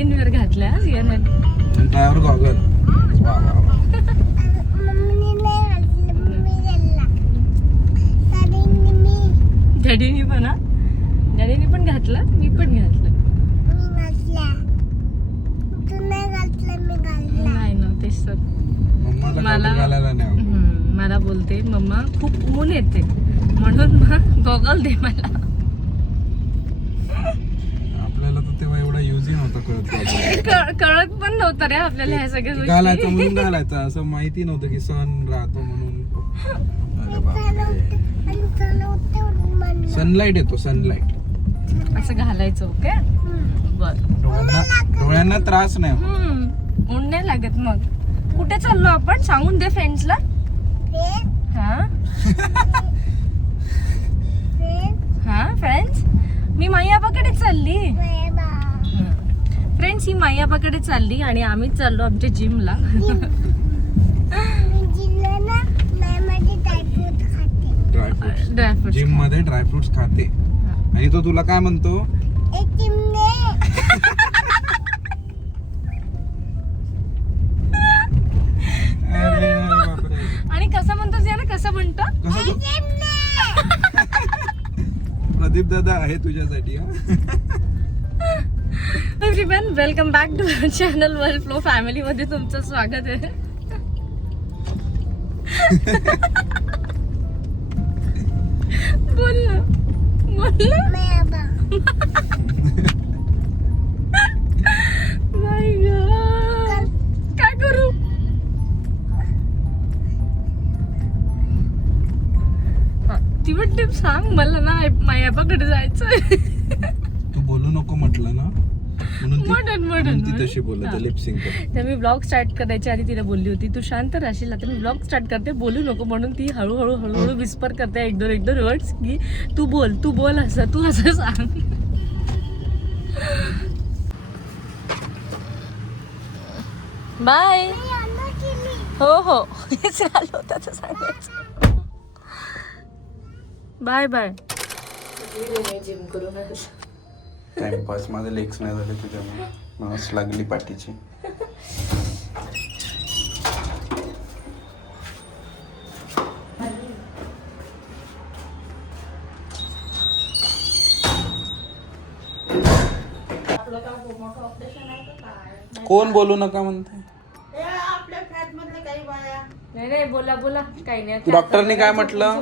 Login wear घातल्या पायावर goggle. डॅडीनी पण डॅडीनी पण घातलं, मी पण घातलं. नाही ना तेच तर मला बोलते मम्मा खूप ऊन येते म्हणून मग गॉगल दे मला. आपल्याला तर तेव्हा एवढा युजही नव्हता कळत पण नव्हतं रे आपल्याला हे सगळे घालायचं म्हणून घालायचं, असं माहिती नव्हतं की सण राहतो म्हणून. सनलाइट येतो, सनलाइट असं घालायचं. ओके बर, डोळ्यांना त्रास नाही. ऊन नाही लागत. मग कुठे चाललो आपण सांगून दे फ्रेंड्सला. हा फ्रेंड्स, मी माईआबाकडे चालली. फ्रेंड्स ही माईआबाकडे चालली आणि आम्ही चाललो आमच्या जिमला. ड्रायफ्रुट्स जिम मध्ये ड्रायफ्रुट्स खाते आणि तो तुला काय म्हणतो? आणि कसं म्हणतोस यार, कसं म्हणतो? प्रदीप दादा आहे तुझ्यासाठी. Everyone, welcome back to our channel world flow family मध्ये तुमचं स्वागत आहे. बोल ना, बोल ना. माय गॉड, काय करू? ती म्हणते सांग मला ना मायाबाकडे जायचंय. तू बोलू नको म्हटलं ना, म्हणून ती तशी बोलत लिपसिंग. तर मी ब्लॉग स्टार्ट करायच्या आधी तिला बोलली होती तू शांत राहशील, आता मी ब्लॉग स्टार्ट करते बोलू नको, म्हणून ती हळूहळू विस्पर करते एक दोन वर्ड्स की तू बोल असं, तू असं सांग. बाय. हो हेच आलं होतं सांगायचं. Bye bye. जिम करून टाइमपास. माझे लेग्स नाही झाले तुझ्यामुळे, मास लागली पाठीची. कोण बोलू नका म्हणते? नाही बोला काही नाही. डॉक्टरनी काय म्हटलं?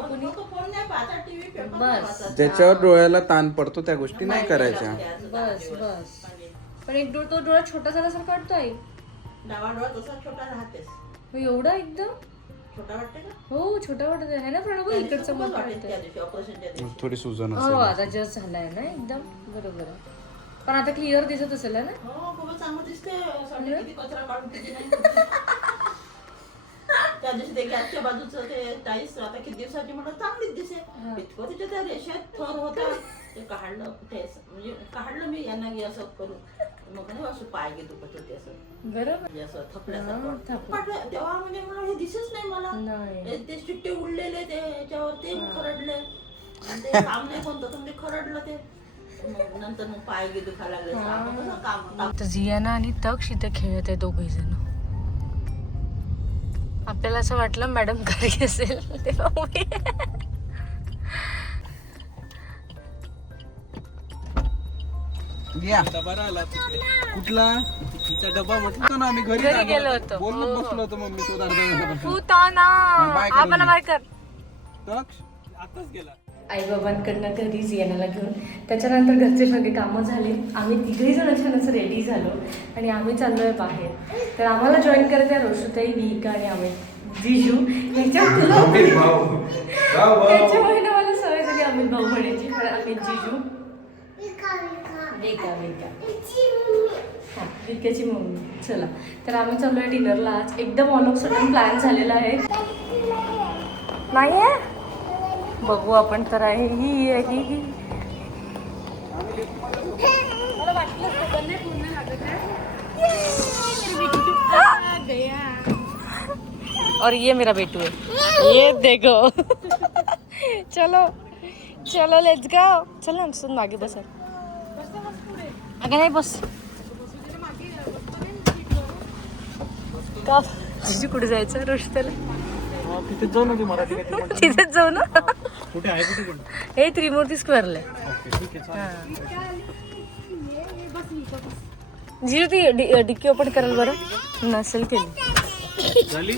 बस त्याच्यावर डोळ्याला ताण पडतो, त्या गोष्टी नाही करायच्या. बस पण एक तो डोळा छोटा झाल्यासारखं वाटतोय. डावा डोळा तसा छोटा राहतेस. एवढा एकदम छोटा वाटते का? हो छोटा वाटत आहे ना प्रणव, इकडचं मग ऑपरेशन थोडी सुजन हो आता जस्ट झालाय ना एकदम बरोबर आहे. पण आता क्लिअर दिसत असेल ना. हो खूपच चांगलं दिसते. किती कचरा काढून किती नाही. त्या दिवशी ते गॅसच्या बाजूचं ते टाईस आता किती दिवसाची म्हणून चांगलीच दिसे. इतकं त्याच्या त्या रेषेत थर होतं ते काढलं. ते म्हणजे काढलं मी यांना असं करून, मग नाही असं पाय गे दुखत होते असं बरोबर, म्हणजे असं थपल्यासारखं. तेव्हा म्हणजे मला हे दिसच नाही मला. ते चिट्टे उडलेले ते याच्यावर ते खरडले, ते काम नाही कोणतं तुम्ही खरडलं ते. नंतर मग पाय गे दुखा लागले. काम जियाना आणि तक्ष इथे खेळत आहे दोघे जण. आपल्याला असं वाटलं मॅडम घरी असेल तेव्हा कुठला तिचा डबा म्हटलं ना, आम्ही घरी गेलो होतो. बोललो बसलो होतो मम्मी सोबत. तू तर ना आपण बाय कर. आताच गेला आई बाबांकडनं घरी जियानाला घेऊन. त्याच्यानंतर घरचे सगळे कामं झाले, आम्ही तिघही जण छानच रेडी झालो आणि आम्ही चाललोय बाहेर. तर आम्हाला जॉईन करत आहे रोषुताई, विहिका आणि आम्ही जिजू. त्याच्यामुळे ना मला सवय झाली अमित भाऊ म्हणायची, पण अमित जिजू विकाची मम्मी. चला तर आम्ही चाललोय डिनरला. आज एकदम ऑल ऑफ सडन प्लॅन झालेला आहे. नाही आहे बघू आपण तर आहे ही मला वाटलं पूर्ण लागत आहे. और ये मेरा बेटू है, ये देखो. चलो लेट्स गो. चल ना सुन मागे बस. अगं नाही बस. का तुझी कुठे जायचं रोशतेला? तिथेच जाऊ ना तू मराठी तिथेच जाऊ ना. कुठे आहे कुठे पण हे त्रिमूर्ती स्क्वेअरला ठीक आहे जी ती डिक्की ओपन कराल बरं. नसेल केली झाली.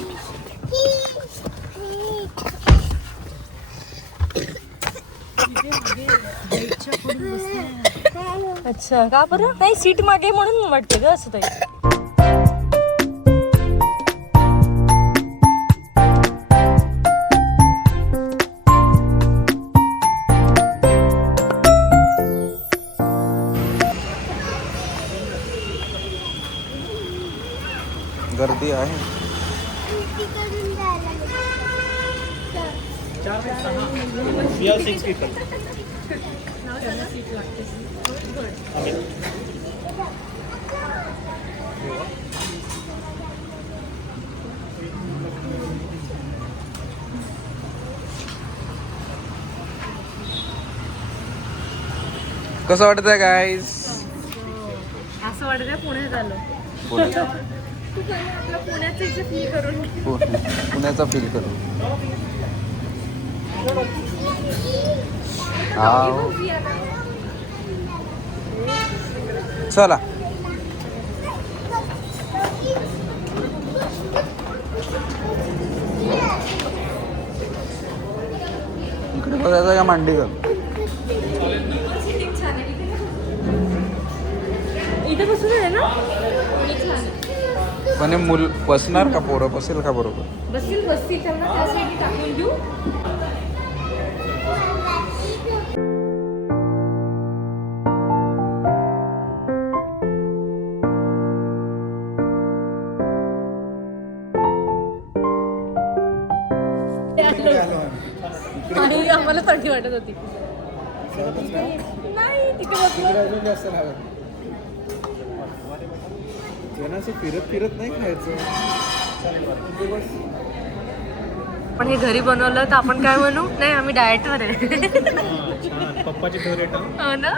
अच्छा का बरं नाही सीट मागे म्हणून वाटते ग असं ताई. गर्दी आहे. कसं वाटतंय गाईज? असं वाटतंय पुण्यात आलं. आपलं पुण्याचं इथे फील करून पुण्याचा फील करू. चला इकडे बघायचं का मांडीगड? इथे बसून आहे ना. पण हे मूल बसणार का? पोरं बसेल का बरोबर? बसतील त्यांना त्या साईड टाकून देऊ. आणि आम्हाला थंडी वाटत होती. नाही तिकडे फिरत फिरत नाही खायचं. पण हे घरी बनवलं तर आपण काय म्हणू? नाही आम्ही डाएटवर आहे. पप्पाची फेवरेट हो ना.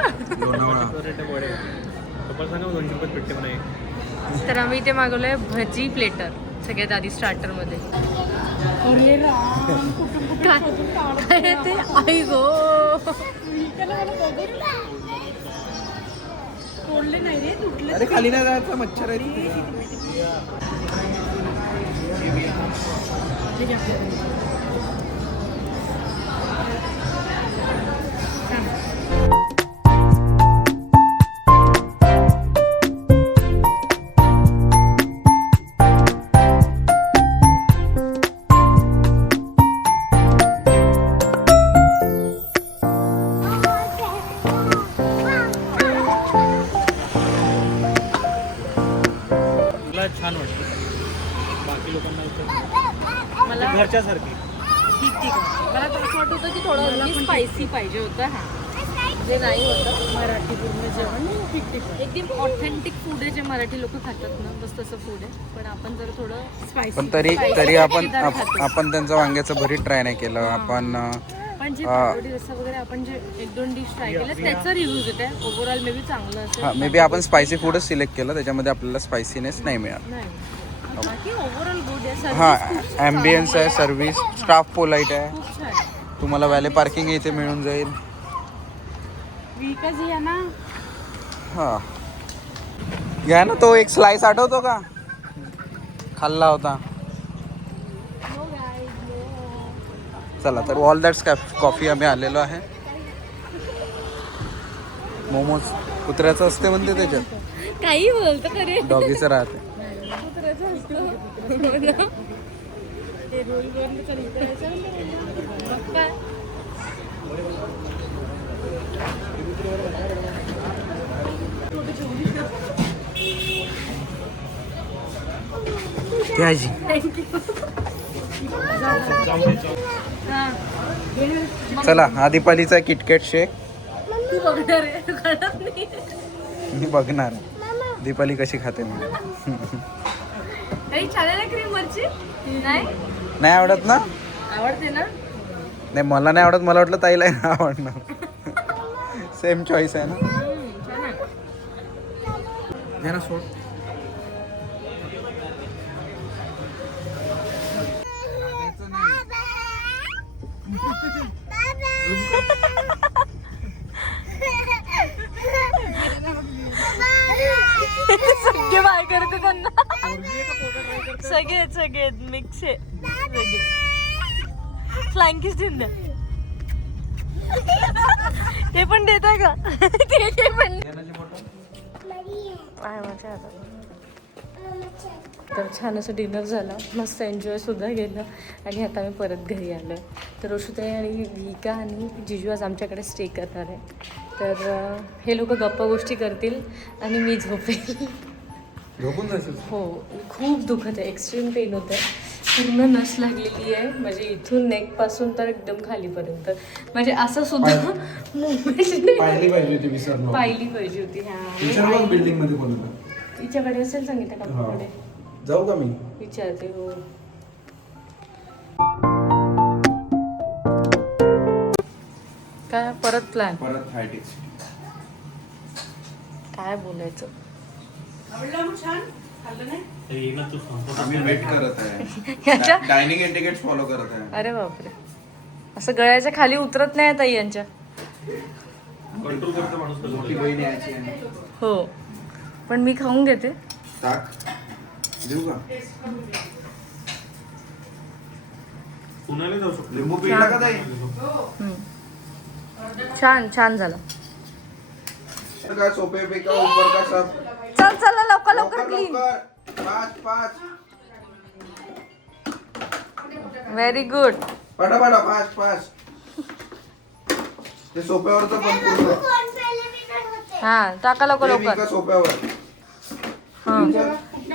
पप्पा सांगा 200 रुपये भेटते म्हणा. तर आम्ही इथे मागवलंय भजी प्लेटर सगळ्यात आधी स्टार्टर मध्ये. काय ते आई गो तोडले नाही रे, तुटले. अरे खाली नाही जायचं, मच्छर आहे. छान वाटतं. बाकी लोकांना मला घरच्या सारखी. ठीक मला तर असं वाटत होतं की थोडं स्पायसी पाहिजे होतं. हा जे नाही होतं मराठी पूर्ण जेवण एकदम ऑथेंटिक फूड आहे जे मराठी लोक खातात ना, बस तसं फूड आहे. पण आपण जर थोडं स्पायसी पण तरी आपण त्यांचं वांग्याचं भरीत ट्राय नाही केलं. आपण पण जे पाटोडी रस्सा वगैरे आपण जे 1-2 डिश ट्राय केलं त्याचा रिव्ह्यूज येते. ओव्हरऑल मे बी चांगलं असेल. मे बी आपण स्पायसी फूडच सिलेक्ट केलं, त्याच्यामध्ये आपल्याला स्पायसीनेस नाही मिळालं. नाही बाकी ओव्हरऑल गुड आहे. हा ॲम्बियन्स आहे, सर्व्हिस, स्टाफ पोलाईट आहे. खूप छान. तुम्हाला व्हॅले पार्किंग इथे मिळून जाईल. विकच या ना. हा घ्या ना. तो एक स्लाइस आठवतो का खाल्ला होता? चला तर ऑल दॅट्स कॉफी आम्ही आलेलो आहे. मोमोज कुत्र्याचं असते म्हणते, त्याच्यात काही बोलतो खरे. डॉगीचं राहते. घ्यायची. चला आदिपालीचा किटकॅट शेक. तू बघणार आहे, तू खाणार नाही. मी बघणार दीपाली कशी खाते मी. काही चालेल क्रीम वरची? नाही आवडत ना? आवडते ना? नाही मला नाही आवडत. मला वाटलं ताईला नाही आवडणार. सेम चॉईस आहे ना. घ्या ना सोड. सगळे बाय करते त्यांना. सगळे मिक्स आहे सगळे. फ्लाइंग किस देऊन द्या. ते पण देत आहे का? ते पण तर छान असं डिनर झालं, मस्त एन्जॉय सुद्धा केलं आणि आता मी परत घरी आलो. तर रोशुताई आणि विका आणि जिजू आज आमच्याकडे स्टे करणार आहे. तर हे लोक गप्पा गोष्टी करतील आणि मी झोपेल. झोपून जायचं. हो, खूप दुखत आहे, एक्स्ट्रीम पेन होतं आहे. पूर्ण नस लागलेली आहे म्हणजे इथून नेकपासून तर एकदम खालीपर्यंत. म्हणजे असं सुद्धा मुवमेंट पाहिली पाहिजे होती, विसरलो. पाहिली पाहिजे होती. विचारलं हां, बिल्डिंग मध्ये कोण होतं? तिच्याकडे असेल सांगितलं का आपल्याकडे? जाऊ का मी? विचारते. हो, काय परत प्लॅन? परत हायटेक्स. काय बोलायचं? आम्ही वेट करत आहे. यांच्या डायनिंग एटिकेट्स फॉलो करत आहे. अरे बापरे, असं गळ्याच्या खाली उतरत नाही ताई यांच्या. मोठी बहीण यायची आहे. हो, पण मी खाऊन घेते. ताक देऊ का? लिंबू पिळला का ताई? छान छान झालं. का सोपे पे का ऊपर का सब? चल चल लवकर लवकर क्लीन. 5 very good. पटापटा 5 ते सोप्यावरचं पण पूर्ण. हा, टाका लवकर ते लवकर. विका सोप्यावर. हा,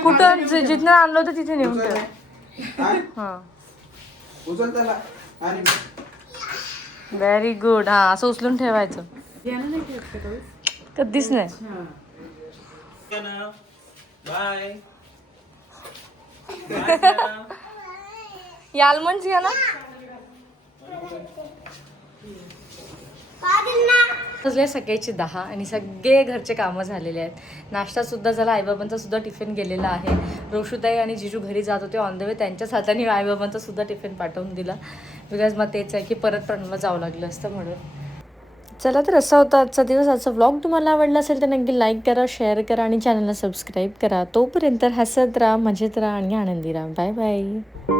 कुठं जिथनं आणलं होतं तिथे नेऊन ठेव. हा? हा, उचल त्याला आणि व्हेरी गुड. हा, असं उचलून ठेवायचं. कधीच नाही. बाय. यालमन जी ना वाजले सकाळचे 10 आणि सगळे घरचे कामं झालेले आहेत. नाश्ता सुद्धा झाला, आईबाबांचा सुद्धा टिफिन गेलेला आहे. रोशुताई आणि जिजू घरी जात होते ऑन द वे, त्यांच्याच हाताने आईबाबांचा सुद्धा टिफिन पाठवून दिला. बिकॉज मग तेच आहे की परत प्रणवला जावं लागलं असतं म्हणून. चला, तर असा होता आजचा दिवस. आजचा व्लॉग तुम्हाला आवडला असेल तर नक्की लाईक करा, शेअर करा आणि चॅनलला सबस्क्राईब करा. तोपर्यंत हसत राहा, मजेत राहा आणि आनंदी राहा. Bye bye.